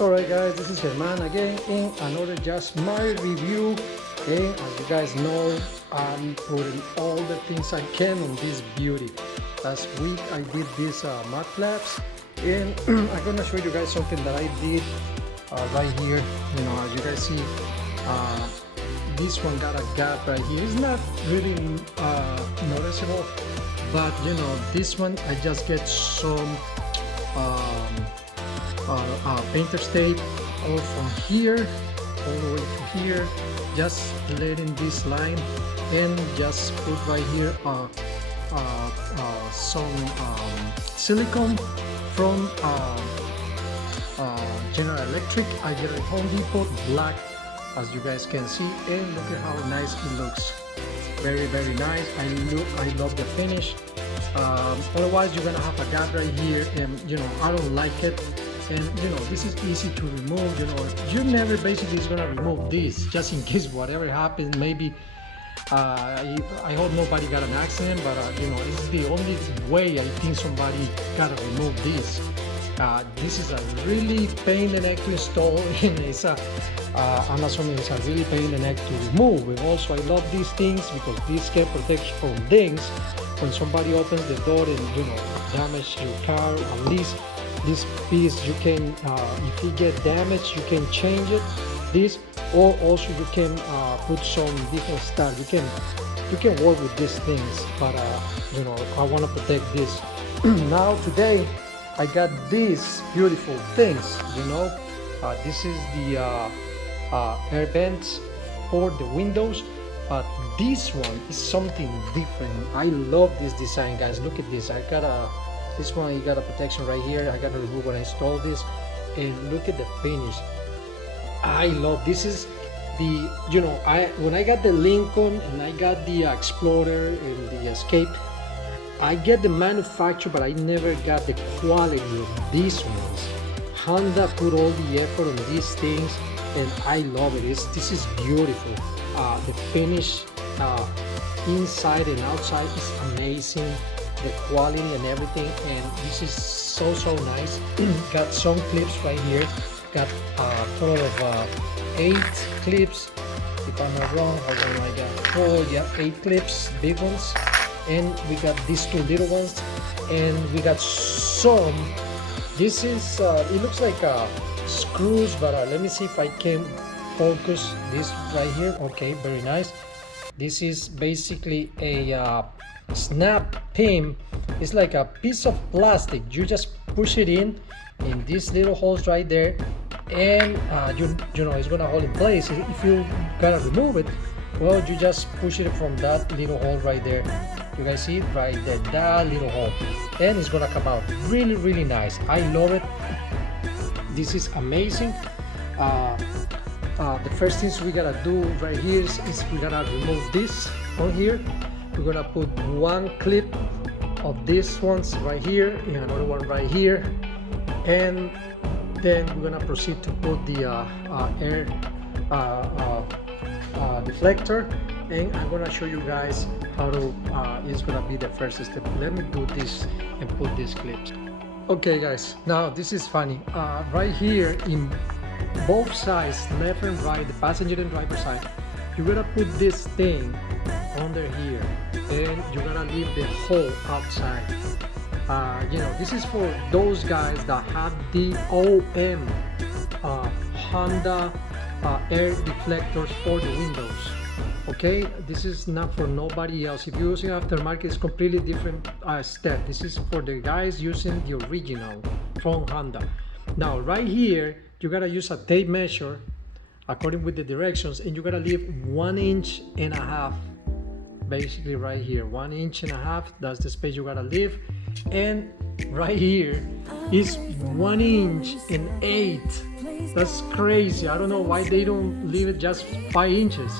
Alright guys, this is German again in another Just My Review, and as you guys know, I'm putting all the things I can on this beauty. Last week I did this Mudflaps, and I'm gonna show you guys something that I did right here. You know, as you guys see, this one got a gap right here. It's not really noticeable, but you know, this one I just get some painter's tape all from here all the way to here, just letting this line, and just put right here some silicone from General Electric. I get it at Home Depot, black, as you guys can see, and look at how nice it looks. Very nice. I love the finish. Otherwise you're gonna have a gap right here, and you know, I don't like it. And you know, this is easy to remove. You know, you never basically is gonna remove this, just in case whatever happens. Maybe I hope nobody got an accident, but you know, this is the only way I think somebody gotta remove this. This is a really pain in the neck to install, and it's I'm assuming it's a really pain in the neck to remove. And also I love these things because this can protect you from things when somebody opens the door and you know, damage your car. At least this piece you can, if it get damaged, you can change it. This, or also you can put some different stuff. You can work with these things, but you know, I want to protect this. Now today I got these beautiful things. You know, this is the air vents for the windows, but this one is something different. I love this design, guys. Look at this. I got this one, you got a protection right here. I got to remove when I install this, and look at the finish. I love this. Is the, you know, when I got the Lincoln and I got the Explorer and the Escape, I get the manufacturer, but I never got the quality of these ones. Honda put all the effort on these things, and I love it. This is beautiful. The finish inside and outside is amazing. The quality and everything, and this is so nice. Got some clips right here. Got a total of 8 clips, if I'm not wrong. Hold on, I got 8 clips, big ones, and we got these 2 little ones, and we got some. This is it looks like screws, but let me see if I can focus this right here. Okay, very nice. This is basically a snap pin. It's like a piece of plastic. You just push it in these little holes right there, and you know, it's gonna hold in place. If you gotta remove it, well, you just push it from that little hole right there. You guys see it right there, that little hole, and it's gonna come out really nice. I love it. This is amazing. The first things we gotta do right here is we gotta remove this on here. We're gonna put one clip of these ones right here and another one right here, and then we're gonna proceed to put the air deflector, and I'm gonna show you guys how to it's gonna be the first step. Let me do this and put these clips. Okay guys, now this is funny. Right here in both sides, left and right, the passenger and driver side, you're gonna put this thing under here, and you're gonna leave the hole outside. You know, this is for those guys that have the OEM Honda air deflectors for the windows. Okay, this is not for nobody else. If you're using aftermarket, it's completely different step. This is for the guys using the original from Honda. Now right here, you gotta use a tape measure according with the directions, and you gotta leave 1.5 inches. Basically right here, 1.5 inches, that's the space you gotta leave. And right here is 1.8 inches. That's crazy. I don't know why they don't leave it just 5 inches.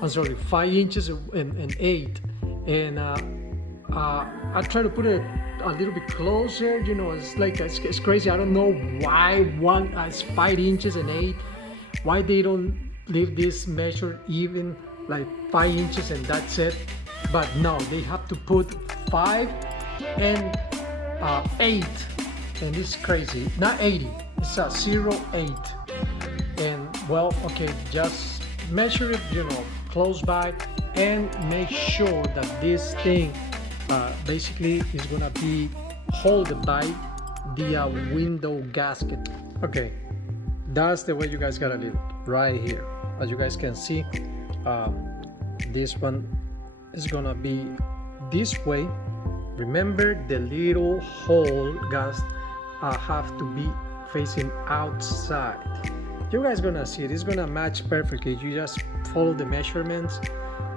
I'm sorry, 5 inches and 8. And I try to put it a little bit closer. You know, it's like it's crazy. I don't know why one is 5 inches and 8. why they don't leave this measure even like 5 inches and that's it. But no, they have to put 5 and 8, and it's crazy. Not 80, it's a 0.8. And well, okay, just measure it, you know, close by, and make sure that this thing basically is gonna be held by the window gasket. Okay, that's the way you guys gotta leave it right here. As you guys can see, this one is gonna be this way. Remember, the little hole gas have to be facing outside. You guys gonna see it, it's gonna match perfectly. You just follow the measurements.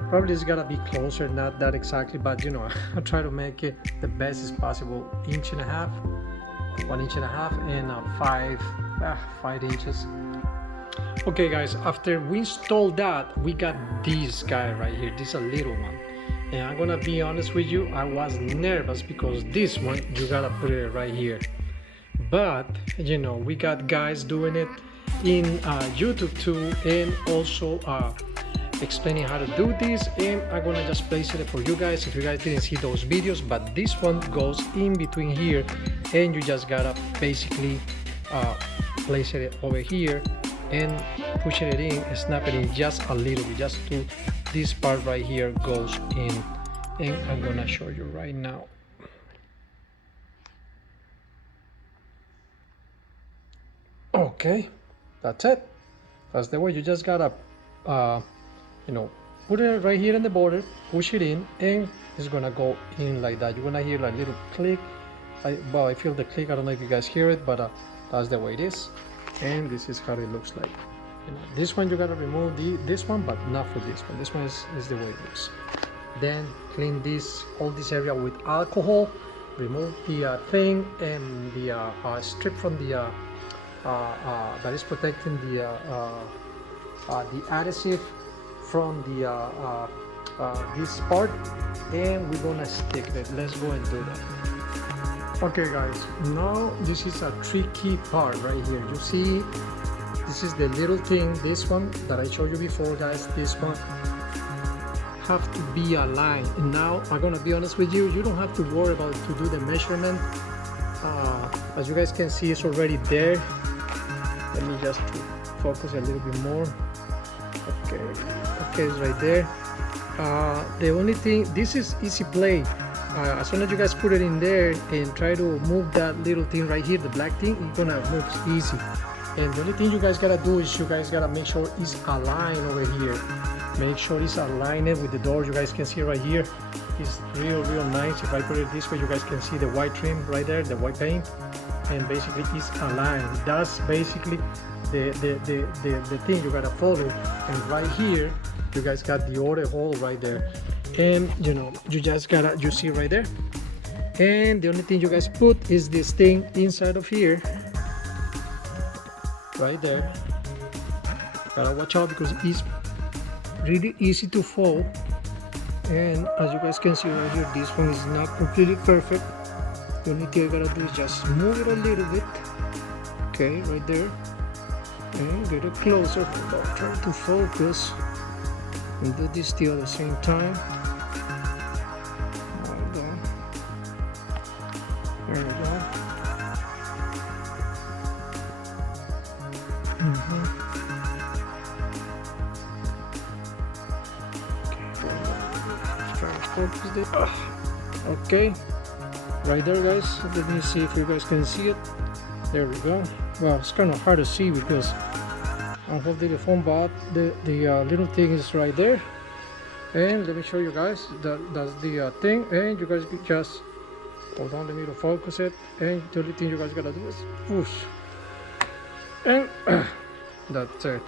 Probably it's gonna be closer, not that exactly, but you know, I try to make it the best as possible. 1.5 inches, 1.5 inches, and 5 inches. Okay guys, after we installed that, we got this guy right here. This is a little one, and I'm gonna be honest with you, I was nervous because this one you gotta put it right here. But you know, we got guys doing it in YouTube too, and also explaining how to do this, and I'm gonna just place it for you guys if you guys didn't see those videos. But this one goes in between here, and you just gotta basically place it over here and push it in, snap it in just a little bit, just to this part right here goes in, and I'm gonna show you right now. Okay, that's it. That's the way. You just gotta you know, put it right here in the border, push it in, and it's gonna go in like that. You're gonna hear like little click. Well, I feel the click. I don't know if you guys hear it, but that's the way it is. And this is how it looks like. You know, this one you gotta remove this one, but not for this one. This one is the way it looks. Then clean all this area with alcohol. Remove the thing and the strip from the that is protecting the adhesive from the this part, and we're gonna stick it. Let's go and do that. Okay guys, now this is a tricky part right here. You see, this is the little thing, this one that I showed you before guys. This one have to be aligned, and now I'm gonna be honest with you, you don't have to worry about to do the measurement. As you guys can see, it's already there. Let me just focus a little bit more. Okay, it's right there. The only thing, this is easy play. As soon as you guys put it in there and try to move that little thing right here, the black thing, it's gonna move easy. And the only thing you guys gotta do is you guys gotta make sure it's aligned over here. Make sure it's aligned with the door. You guys can see right here, it's real nice. If I put it this way, you guys can see the white trim right there, the white paint, and basically it's aligned. That's basically the thing you gotta follow. And right here you guys got the other hole right there, and you know, you just gotta, you see right there, and the only thing you guys put is this thing inside of here right there. Gotta watch out because it's really easy to fall, and as you guys can see right here, this one is not completely perfect. The only thing I gotta do is just move it a little bit. Okay, right there, and get it closer. Try to focus and do this still at the same time. Hold on. There we go. Okay, right there guys. Let me see if you guys can see it. There we go. Well, it's kind of hard to see because I'm holding the phone, but the little thing is right there. And let me show you guys that's the thing, and you guys just hold on. Let me to focus it, and the only thing you guys gotta do is push, and that's it.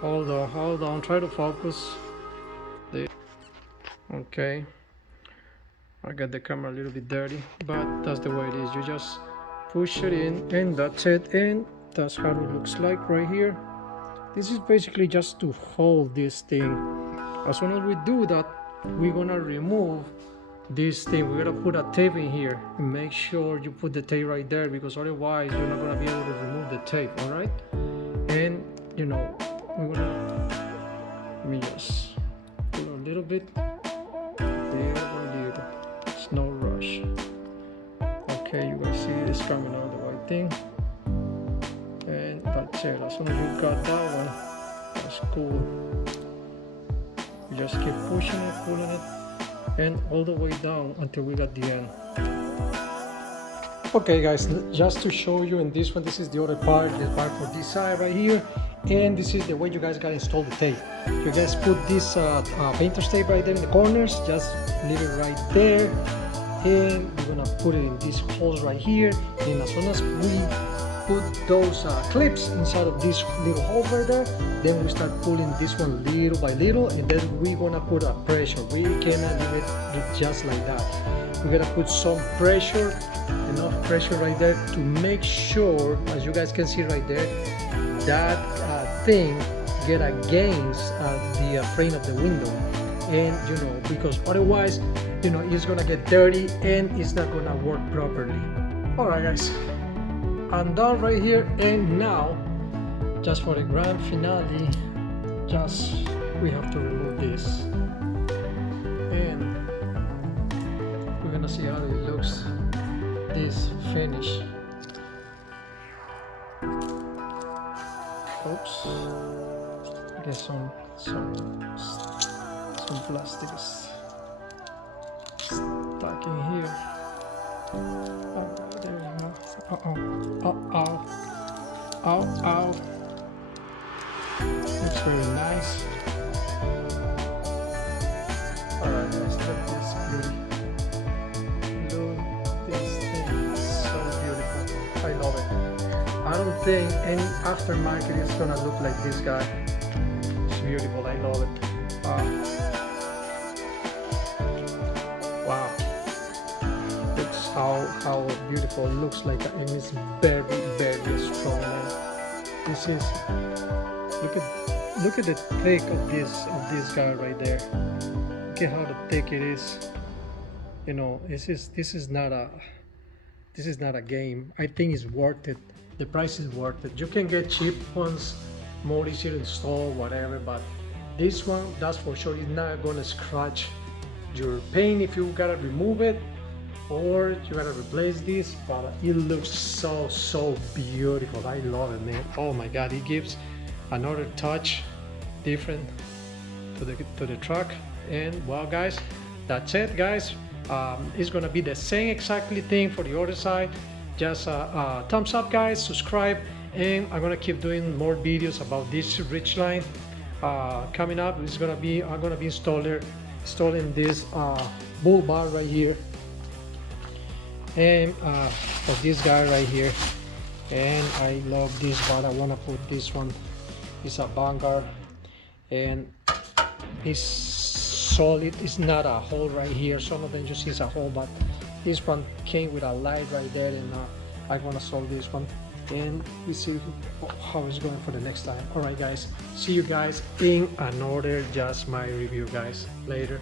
hold on, try to focus. Okay, I got the camera a little bit dirty, but that's the way it is. You just push it in, and that's it, and that's how it looks like right here. This is basically just to hold this thing. As soon as we do that, we're gonna remove this thing. We're gonna put a tape in here, and make sure you put the tape right there, because otherwise you're not gonna be able to remove the tape. All right, And you know, we're gonna, let me just pull a little bit, little by little, it's no rush. Okay, you guys see it's coming out the right thing, and that's it. As soon as you got that one, that's cool. You just keep pushing it, pulling it, and all the way down until we got the end. Okay guys, just to show you in this one, this is the other part, the part for this side right here, and this is the way you guys gotta install the tape. You guys put this painter's tape right there in the corners, just leave it right there, and we're gonna put it in these holes right here, and as soon as we put those clips inside of this little hole right there, then we start pulling this one little by little, and then we're gonna put a pressure. We cannot leave it just like that. We gotta put some pressure, enough pressure right there to make sure, as you guys can see right there, that thing get against the frame of the window. And you know, because otherwise, you know, it's gonna get dirty and it's not gonna work properly. Alright guys, I'm done right here, and now just for the grand finale, just we have to remove this, and we're gonna see how it looks, this finish. Oops, there's some plastic stuck in here. There we go. Ow. Looks very nice. Alright guys, look at this beauty. Look, this thing is so beautiful. I love it. I don't think any aftermarket is gonna look like this guy. It's beautiful, I love it. Wow. How beautiful it looks like, and it's very strong, man. This is, look at the thick of this guy right there. Look at how thick it is. You know, this is not a game. I think it's worth it. The price is worth it. You can get cheap ones, more easy to install, whatever, but this one, that's for sure, is not gonna scratch your paint if you gotta remove it, or you gotta replace this. But it looks so beautiful. I love it, man. Oh my god, it gives another touch different to the truck. And well guys, that's it guys. It's gonna be the same exactly thing for the other side. Just thumbs up guys, subscribe, and I'm gonna keep doing more videos about this Ridgeline. Coming up is gonna be, I'm gonna be installing this bull bar right here, and for this guy right here. And I love this bar. I want to put this one. It's a VANGUARD, and it's solid. It's not a hole right here. Some of them just is a hole, but this one came with a light right there, and I want to solve this one, and we see how it's going for the next time. All right guys, see you guys in another Just My Review guys later.